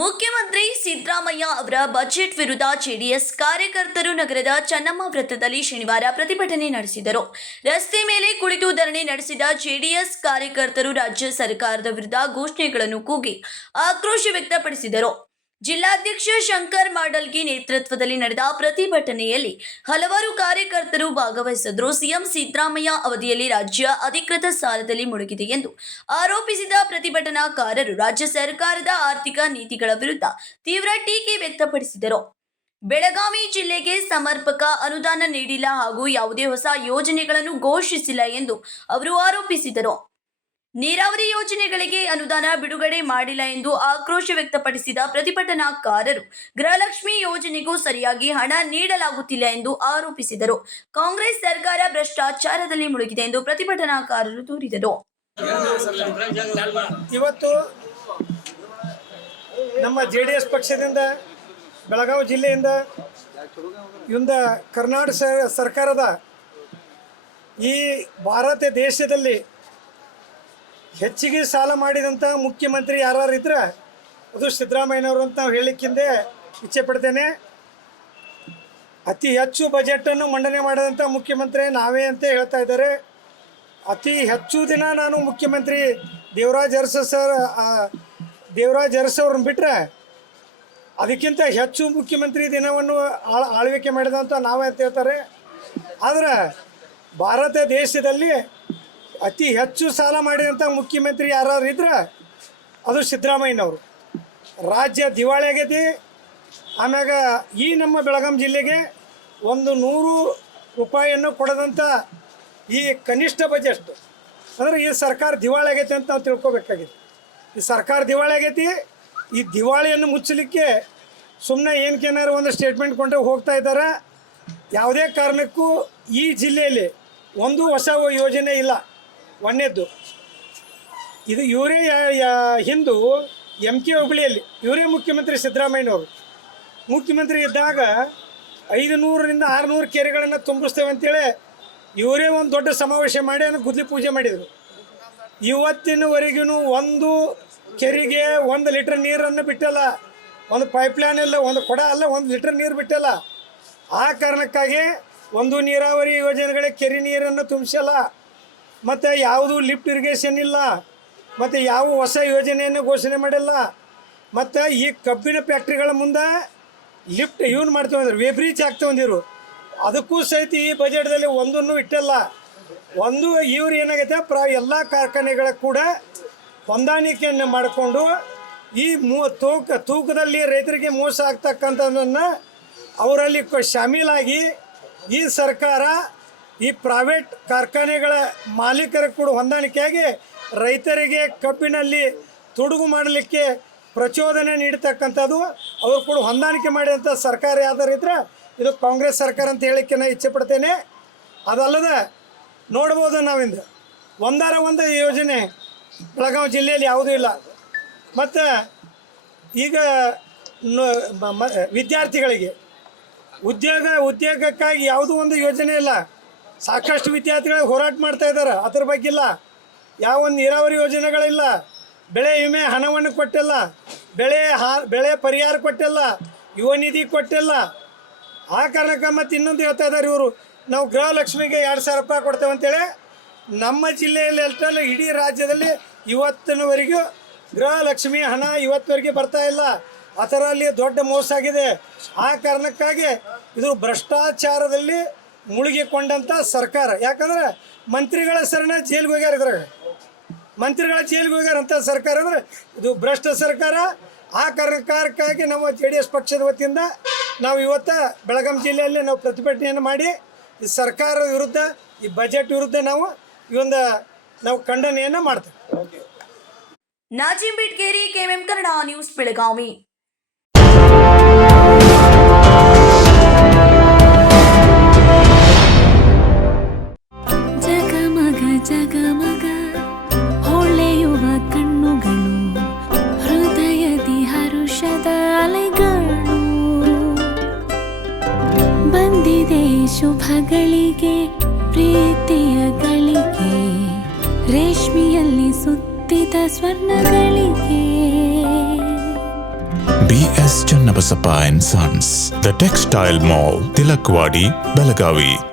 ಮುಖ್ಯಮಂತ್ರಿ ಸಿದ್ದರಾಮಯ್ಯ ಅವರ ಬಜೆಟ್ ವಿರುದ್ಧ ಜೆಡಿಎಸ್ ಕಾರ್ಯಕರ್ತರು ನಗರದ ಚನ್ನಮ್ಮ ವೃತ್ತದಲ್ಲಿ ಶನಿವಾರ ಪ್ರತಿಭಟನೆ ನಡೆಸಿದರು. ರಸ್ತೆ ಮೇಲೆ ಕುಳಿತು ಧರಣಿ ನಡೆಸಿದ ಜೆಡಿಎಸ್ ಕಾರ್ಯಕರ್ತರು ರಾಜ್ಯ ಸರ್ಕಾರದ ವಿರುದ್ಧ ಘೋಷಣೆಗಳನ್ನು ಕೂಗಿ ಆಕ್ರೋಶ ವ್ಯಕ್ತಪಡಿಸಿದರು. ಜಿಲ್ಲಾಧ್ಯಕ್ಷ ಶಂಕರ್ ಮಾಡಲ್ಗಿ ನೇತೃತ್ವದಲ್ಲಿ ನಡೆದ ಪ್ರತಿಭಟನೆಯಲ್ಲಿ ಹಲವಾರು ಕಾರ್ಯಕರ್ತರು ಭಾಗವಹಿಸಿದರು. ಸಿಎಂ ಸಿದ್ದರಾಮಯ್ಯ ಅವಧಿಯಲ್ಲಿ ರಾಜ್ಯ ಅಧಿಕೃತ ಸಾಲದಲ್ಲಿ ಮುಳುಗಿದೆ ಎಂದು ಆರೋಪಿಸಿದ ಪ್ರತಿಭಟನಾಕಾರರು ರಾಜ್ಯ ಸರ್ಕಾರದ ಆರ್ಥಿಕ ನೀತಿಗಳ ವಿರುದ್ಧ ತೀವ್ರ ಟೀಕೆ ವ್ಯಕ್ತಪಡಿಸಿದರು. ಬೆಳಗಾವಿ ಜಿಲ್ಲೆಗೆ ಸಮರ್ಪಕ ಅನುದಾನ ನೀಡಿಲ್ಲ ಹಾಗೂ ಯಾವುದೇ ಹೊಸ ಯೋಜನೆಗಳನ್ನು ಘೋಷಿಸಿಲ್ಲ ಎಂದು ಅವರು ಆರೋಪಿಸಿದರು. ನೀರಾವರಿ ಯೋಜನೆಗಳಿಗೆ ಅನುದಾನ ಬಿಡುಗಡೆ ಮಾಡಿಲ್ಲ ಎಂದು ಆಕ್ರೋಶ ವ್ಯಕ್ತಪಡಿಸಿದ ಪ್ರತಿಭಟನಾಕಾರರು ಗೃಹಲಕ್ಷ್ಮಿ ಯೋಜನೆಗೂ ಸರಿಯಾಗಿ ಹಣ ನೀಡಲಾಗುತ್ತಿಲ್ಲ ಎಂದು ಆರೋಪಿಸಿದರು. ಕಾಂಗ್ರೆಸ್ ಸರ್ಕಾರ ಭ್ರಷ್ಟಾಚಾರದಲ್ಲಿ ಮುಳುಗಿದೆ ಎಂದು ಪ್ರತಿಭಟನಾಕಾರರು ದೂರಿದರು. ಇವತ್ತು ನಮ್ಮ ಜೆಡಿಎಸ್ ಪಕ್ಷದಿಂದ ಬೆಳಗಾವಿ ಜಿಲ್ಲೆಯಿಂದ ಇಂದ ಕರ್ನಾಟಕ ಸರ್ಕಾರದ ಈ ಭಾರತ ದೇಶದಲ್ಲಿ ಹೆಚ್ಚಿಗೆ ಸಾಲ ಮಾಡಿದಂಥ ಮುಖ್ಯಮಂತ್ರಿ ಯಾರು ಇದ್ರೆ ಅದು ಸಿದ್ದರಾಮಯ್ಯನವರು ಅಂತ ನಾವು ಹೇಳಲಿಕ್ಕಿಂದೆ ಇಚ್ಛೆ ಪಡ್ತೇನೆ. ಅತಿ ಹೆಚ್ಚು ಬಜೆಟನ್ನು ಮಂಡನೆ ಮಾಡಿದಂಥ ಮುಖ್ಯಮಂತ್ರಿ ನಾವೇ ಅಂತ ಹೇಳ್ತಾ ಇದ್ದಾರೆ. ಅತಿ ಹೆಚ್ಚು ದಿನ ನಾನು ಮುಖ್ಯಮಂತ್ರಿ ದೇವರಾಜ್ ಅರಸು ಅವ್ರನ್ನ ಬಿಟ್ಟರೆ ಅದಕ್ಕಿಂತ ಹೆಚ್ಚು ಮುಖ್ಯಮಂತ್ರಿ ದಿನವನ್ನು ಆಳ್ವಿಕೆ ಮಾಡಿದಂಥ ನಾವೇ ಅಂತ ಹೇಳ್ತಾರೆ. ಆದರೆ ಭಾರತ ದೇಶದಲ್ಲಿ ಅತಿ ಹೆಚ್ಚು ಸಾಲ ಮಾಡಿದಂಥ ಮುಖ್ಯಮಂತ್ರಿ ಯಾರು ಇದ್ರೆ ಅದು ಸಿದ್ದರಾಮಯ್ಯನವರು. ರಾಜ್ಯ ದಿವಾಳಿ ಆಗೈತಿ. ಆಮ್ಯಾಗ ಈ ನಮ್ಮ ಬೆಳಗಾಂ ಜಿಲ್ಲೆಗೆ 100 ರೂಪಾಯಿಯನ್ನು ಕೊಡದಂಥ ಈ ಕನಿಷ್ಠ ಬಜೆಟ್ ಅಂದರೆ ಈ ಸರ್ಕಾರ ದಿವಾಳಿ ಆಗೈತಿ ಅಂತ ನಾವು ತಿಳ್ಕೊಬೇಕಾಗಿದೆ. ಈ ಸರ್ಕಾರ ದಿವಾಳಿ ಆಗೈತಿ. ಈ ದಿವಾಳಿಯನ್ನು ಮುಚ್ಚಲಿಕ್ಕೆ ಸುಮ್ಮನೆ ಏನಕ್ಕೇನಾರು ಒಂದು ಸ್ಟೇಟ್ಮೆಂಟ್ ಕೊಂಡು ಹೋಗ್ತಾ ಇದ್ದಾರೆ. ಯಾವುದೇ ಕಾರಣಕ್ಕೂ ಈ ಜಿಲ್ಲೆಯಲ್ಲಿ ಒಂದು ಹೊಸ ಯೋಜನೆ ಇಲ್ಲ. ಒಂದನೇದ್ದು ಇದು ಇವರೇ ಹಿಂದೂ MK ಹುಬ್ಬಳ್ಳಿಯಲ್ಲಿ ಇವರೇ ಮುಖ್ಯಮಂತ್ರಿ ಸಿದ್ದರಾಮಯ್ಯನವರು ಮುಖ್ಯಮಂತ್ರಿ ಇದ್ದಾಗ 500ರಿಂದ 600 ಕೆರೆಗಳನ್ನು ತುಂಬಿಸ್ತೇವೆ ಅಂತೇಳಿ ಇವರೇ ಒಂದು ದೊಡ್ಡ ಸಮಾವೇಶ ಮಾಡಿ ಅದನ್ನು ಗುದ್ಲಿ ಪೂಜೆ ಮಾಡಿದರು. ಇವತ್ತಿನವರೆಗೂ ಒಂದು ಕೆರೆಗೆ 1 ಲೀಟ್ರ್ ನೀರನ್ನು ಬಿಟ್ಟಲ್ಲ, ಒಂದು ಪೈಪ್ಲೈನ್ ಇಲ್ಲ, ಒಂದು ಕೊಡ ಅಲ್ಲ, 1 ಲೀಟ್ರ್ ನೀರು ಬಿಟ್ಟಲ್ಲ. ಆ ಕಾರಣಕ್ಕಾಗಿ ಒಂದು ನೀರಾವರಿ ಯೋಜನೆಗಳಿಗೆ ಕೆರೆ ನೀರನ್ನು ತುಂಬಿಸಲ್ಲ, ಮತ್ತು ಯಾವುದೂ ಲಿಫ್ಟ್ ಇರಿಗೇಷನ್ ಇಲ್ಲ, ಮತ್ತು ಯಾವ ಹೊಸ ಯೋಜನೆಯನ್ನು ಘೋಷಣೆ ಮಾಡಿಲ್ಲ. ಮತ್ತು ಈ ಕಬ್ಬಿನ ಫ್ಯಾಕ್ಟ್ರಿಗಳ ಮುಂದೆ ಲಿಫ್ಟ್ ಇವನು ಮಾಡ್ತೀವಿ ಅಂದ್ರೆ ವೇಬ್ರೀಚ್ ಆಗ್ತವಂದಿರು, ಅದಕ್ಕೂ ಸಹಿತ ಈ ಬಜೆಟ್ದಲ್ಲಿ ಒಂದನ್ನು ಇಟ್ಟಲ್ಲ. ಒಂದು ಇವ್ರು ಏನಾಗೈತೆ ಎಲ್ಲ ಕಾರ್ಖಾನೆಗಳ ಕೂಡ ಹೊಂದಾಣಿಕೆಯನ್ನು ಮಾಡಿಕೊಂಡು ಈ ತೂಕದಲ್ಲಿ ರೈತರಿಗೆ ಮೋಸ ಆಗ್ತಕ್ಕಂಥದ್ದನ್ನು ಅವರಲ್ಲಿ ಶಾಮೀಲಾಗಿ ಈ ಸರ್ಕಾರ ಈ ಪ್ರೈವೇಟ್ ಕಾರ್ಖಾನೆಗಳ ಮಾಲೀಕರ ಕೂಡ ಹೊಂದಾಣಿಕೆಯಾಗಿ ರೈತರಿಗೆ ಕಬ್ಬಿನಲ್ಲಿ ತೊಡಗು ಮಾಡಲಿಕ್ಕೆ ಪ್ರಚೋದನೆ ನೀಡ್ತಕ್ಕಂಥದ್ದು ಅವರು ಕೂಡ ಹೊಂದಾಣಿಕೆ ಮಾಡಿದಂಥ ಸರ್ಕಾರ ಯಾವ್ದಾರಿದ್ರೆ ಇದು ಕಾಂಗ್ರೆಸ್ ಸರ್ಕಾರ ಅಂತ ಹೇಳಲಿಕ್ಕೆ ನಾನು ಇಚ್ಛೆ ಪಡ್ತೇನೆ. ಅದಲ್ಲದೆ ನೋಡ್ಬೋದು ನಾವಿಂದ ಒಂದು ಯೋಜನೆ ಬೆಳಗಾವಿ ಜಿಲ್ಲೆಯಲ್ಲಿ ಯಾವುದೂ ಇಲ್ಲ. ಮತ್ತು ಈಗ ವಿದ್ಯಾರ್ಥಿಗಳಿಗೆ ಉದ್ಯೋಗಕ್ಕಾಗಿ ಯಾವುದೂ ಒಂದು ಯೋಜನೆ ಇಲ್ಲ. ಸಾಕಷ್ಟು ವಿದ್ಯಾರ್ಥಿಗಳಿಗೆ ಹೋರಾಟ ಮಾಡ್ತಾ ಇದ್ದಾರೆ, ಅದ್ರ ಬಗ್ಗೆ ಇಲ್ಲ. ಯಾವ ಒಂದು ನೀರಾವರಿ ಯೋಜನೆಗಳಿಲ್ಲ, ಬೆಳೆ ವಿಮೆ ಹಣವನ್ನು ಕೊಟ್ಟಿಲ್ಲ, ಬೆಳೆ ಪರಿಹಾರ ಕೊಟ್ಟಿಲ್ಲ, ಯುವ ನಿಧಿ ಕೊಟ್ಟಿಲ್ಲ. ಆ ಕಾರಣಕ್ಕೆ ಮತ್ತು ಇನ್ನೊಂದು ಹೇಳ್ತಾ ಇದ್ದಾರೆ ಇವರು, ನಾವು ಗೃಹಲಕ್ಷ್ಮಿಗೆ 2,000 ರೂಪಾಯಿ ಕೊಡ್ತೇವೆ ಅಂತೇಳಿ. ನಮ್ಮ ಜಿಲ್ಲೆಯಲ್ಲಿ ಅಷ್ಟಲ್ಲ, ಇಡೀ ರಾಜ್ಯದಲ್ಲಿ ಇವತ್ತಿನವರೆಗೂ ಗೃಹಲಕ್ಷ್ಮಿ ಹಣ ಇವತ್ತಿನವರೆಗೆ ಬರ್ತಾ ಇಲ್ಲ. ಅದರಲ್ಲಿ ದೊಡ್ಡ ಮೋಸ ಆಗಿದೆ. ಆ ಕಾರಣಕ್ಕಾಗಿ ಇದು ಭ್ರಷ್ಟಾಚಾರದಲ್ಲಿ ಮುಳುಗಿಕೊಂಡಂಥ ಸರ್ಕಾರ. ಯಾಕಂದರೆ ಮಂತ್ರಿಗಳ ಹೆಸರನ್ನ ಜೈಲಿಗೆ ಹೋಗ್ಯಾರ, ಇದ್ರಾಗ ಮಂತ್ರಿಗಳ ಜೈಲಿಗೆ ಹೋಗ್ಯಾರಂಥ ಸರ್ಕಾರ ಅಂದರೆ ಇದು ಭ್ರಷ್ಟ ಸರ್ಕಾರ. ಆ ಕಾರಣಕ್ಕಾಗಿ ನಮ್ಮ JDS ಪಕ್ಷದ ವತಿಯಿಂದ ನಾವು ಇವತ್ತು ಬೆಳಗಾಂ ಜಿಲ್ಲೆಯಲ್ಲಿ ನಾವು ಪ್ರತಿಭಟನೆಯನ್ನು ಮಾಡಿ ಈ ಸರ್ಕಾರದ ವಿರುದ್ಧ, ಈ ಬಜೆಟ್ ವಿರುದ್ಧ ನಾವು ಖಂಡನೆಯನ್ನು ಮಾಡ್ತೇವೆ. Nazim Bitgeri, KMM Kannada news, Belagavi. ಜಗಮಗ ಹೊಳೆಯುವ ಕಣ್ಣುಗಳು, ಹೃದಯದಿ ಹರುಷದ ಅಲೆಗಳು. ಬಂದಿದೆ ಶುಭಗಳಿಗೆ, ಪ್ರೀತಿಯ ಗಳಿಗೆ, ರೇಷ್ಮೆಯಲ್ಲಿ ಸುತ್ತಿದ ಸ್ವರ್ಣಗಳಿಗೆ. BS Channabasappa and Sons, The Textile Mall, Tilakvadi, Belagavi.